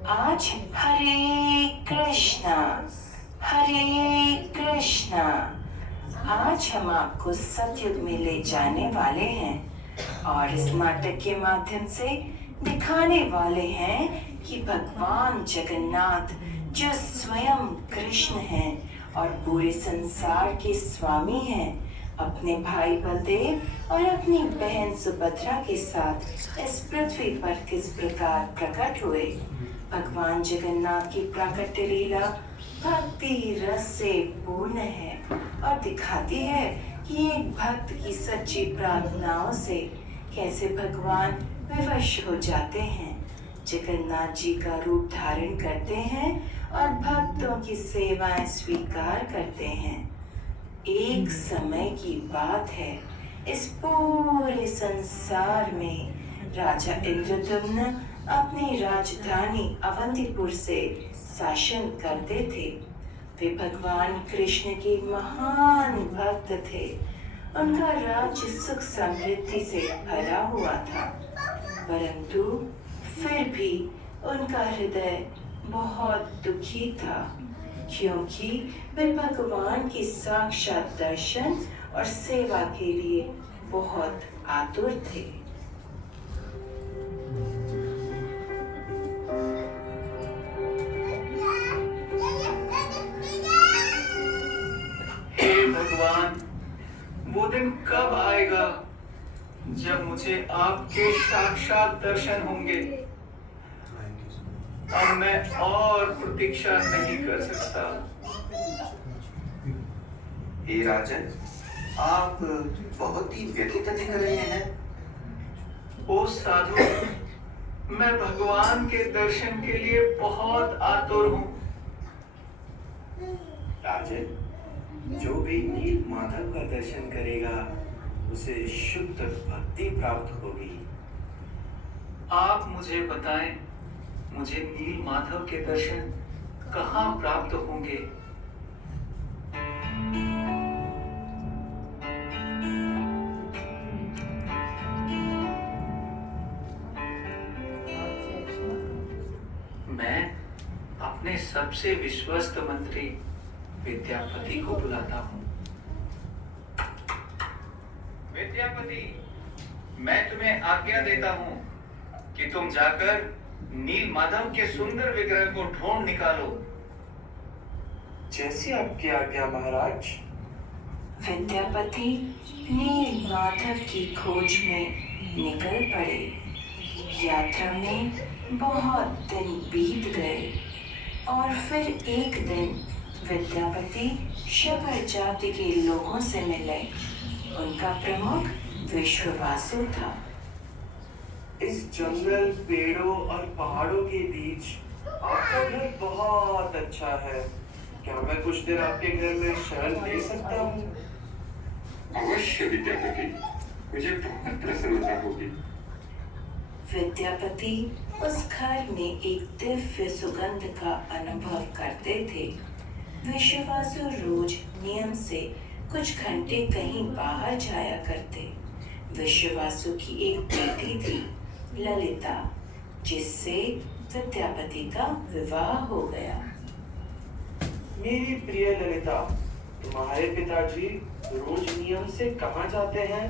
आज हरे कृष्णा, हरे कृष्णा। आज हम आपको सतयुग में ले जाने वाले हैं और इस नाटक के माध्यम से दिखाने वाले हैं कि भगवान जगन्नाथ जो स्वयं कृष्ण हैं और पूरे संसार के स्वामी हैं, अपने भाई बलदेव और अपनी बहन सुभद्रा के साथ इस पृथ्वी पर किस प्रकार प्रकट हुए। भगवान जगन्नाथ की प्राकट्य लीला भक्ति रस से पूर्ण है और दिखाती है कि एक भक्त की सच्ची प्रार्थनाओं से कैसे भगवान विवश हो जाते हैं, जगन्नाथ जी का रूप धारण करते हैं और भक्तों की सेवाएं स्वीकार करते हैं। एक समय की बात है, इस पूरे संसार में राजा इंद्रदम्न अपनी राजधानी अवंतीपुर से शासन करते थे। वे भगवान कृष्ण के महान भक्त थे। उनका राज्य सुख समृद्धि से भरा हुआ था, परंतु फिर भी उनका हृदय बहुत दुखी था, क्योंकि वे भगवान की साक्षात दर्शन और सेवा के लिए बहुत आतुर थे। हे भगवान, वो दिन कब आएगा जब मुझे आपके साक्षात दर्शन होंगे। अब मैं और प्रतीक्षा नहीं कर सकता। हे राजन, आप बहुत ही व्यथित दिख रहे हैं। ओ साधु, मैं भगवान के दर्शन के लिए बहुत आतुर हूँ। राजन, जो भी नील माधव का दर्शन करेगा उसे शुद्ध भक्ति प्राप्त होगी। आप मुझे बताएं, मुझे नील माधव के दर्शन कहाँ प्राप्त होंगे। मैं अपने सबसे विश्वस्त मंत्री विद्यापति को बुलाता हूँ। विद्यापति, मैं तुम्हें आज्ञा देता हूँ कि तुम जाकर नील माधव के सुंदर विग्रह को ढूंढ निकालो। जैसी आपकी आज्ञा महाराज। विद्यापति नील माधव की खोज में निकल पड़े। यात्रा में बहुत दिन बीत गए और फिर एक दिन विद्यापति शबर जाति के लोगों से मिले। उनका प्रमुख विश्ववासु था। इस जंगल, पेड़ों और पहाड़ों के बीच आपका घर बहुत अच्छा है। क्या मैं कुछ देर आपके घर में शरण ले सकता हूँ? अवश्य विद्यापति, मुझे बहुत प्रसन्नता होगी। विद्यापति उस घर में एक दिव्य सुगंध का अनुभव करते थे। विश्ववासु रोज नियम से कुछ घंटे कहीं बाहर जाया करते। विश्ववासु की एक बेटी थी, ललिता, जिससे विद्यापति का विवाह हो गया। मेरी प्रिय ललिता, तुम्हारे पिताजी रोज नियम से कहाँ जाते हैं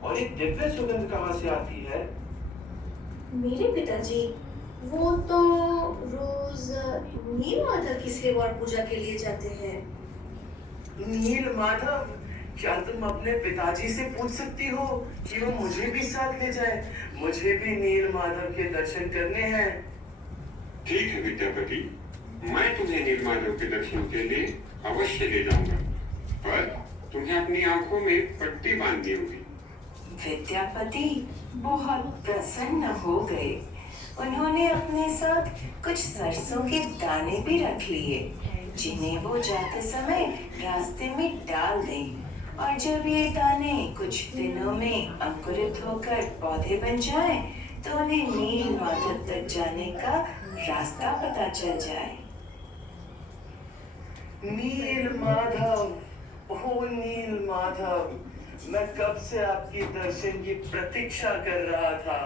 और ये दिव्य सुगंध कहाँ से आती है? मेरे पिताजी वो तो रोज नील माधव की सेवा और पूजा के लिए जाते हैं। नील माधव, क्या तुम अपने पिताजी से पूछ सकती हो कि वो मुझे भी साथ ले जाए? मुझे भी नील माधव के दर्शन करने हैं। ठीक है विद्यापति, मैं तुम्हें नील माधव के दर्शन के लिए अवश्य ले जाऊंगा, पर तुम्हें अपनी आंखों में पट्टी बांधनी होगी। विद्यापति बहुत प्रसन्न हो गए। उन्होंने अपने साथ कुछ सरसों के दाने भी रख लिए, जिन्हें वो जाते समय रास्ते में डाल दें, और जब ये दाने कुछ दिनों में अंकुरित होकर पौधे बन जाएं, तो उन्हें नील माधव तक जाने का रास्ता पता चल जाए। नील माधव, ओ नील माधव, मैं कब से आपकी दर्शन की प्रतीक्षा कर रहा था।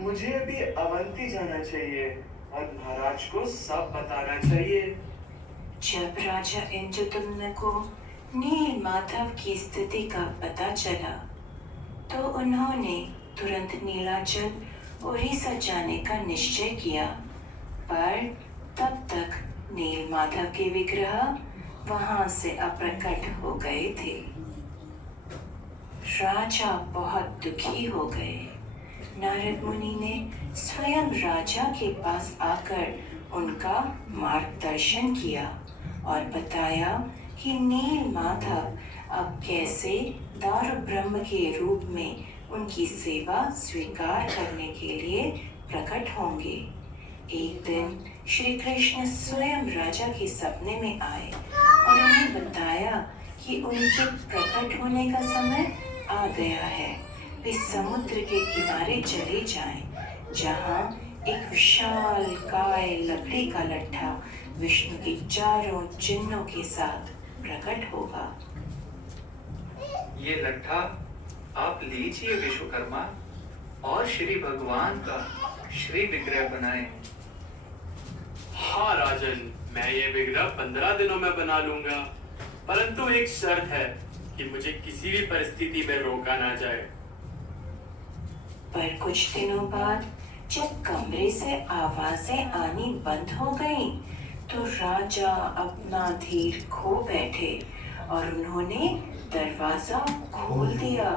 मुझे अभी अवंती जाना चाहिए और महाराज को सब बताना चाहिए। जब राजा इंद्रदम्न को नील माधव की स्थिति का पता चला तो उन्होंने तुरंत नीलाचल उड़ीसा जाने का निश्चय किया, पर तब तक नील माधव के विग्रह वहां से अप्रकट हो गए थे। राजा बहुत दुखी हो गए। नारद मुनि ने स्वयं राजा के पास आकर उनका मार्गदर्शन किया और बताया कि नील माधव अब कैसे दारू ब्रह्म के रूप में उनकी सेवा स्वीकार करने के लिए प्रकट होंगे। एक दिन श्री कृष्ण स्वयं राजा के सपने में आए और उन्हें बताया कि उनके प्रकट होने का समय आ गया है। वे समुद्र के किनारे चले जाएं, जहां एक विशाल काय लकड़ी का लट्ठा विष्णु के चारों चिन्हों के साथ प्रकट होगा। ये लट्ठा आप लीजिए विश्वकर्मा और श्री भगवान का श्री विग्रह बनाएं। हाँ राजन, मैं ये विग्रह 15 दिनों में बना लूंगा, परंतु एक शर्त है कि मुझे किसी भी परिस्थिति में रोका ना जाए। पर कुछ दिनों बाद जब कमरे से आवाजें आनी बंद हो गईं, तो राजा अपना धीर खो बैठे और उन्होंने दरवाजा खोल दिया।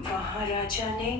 वहां राजा ने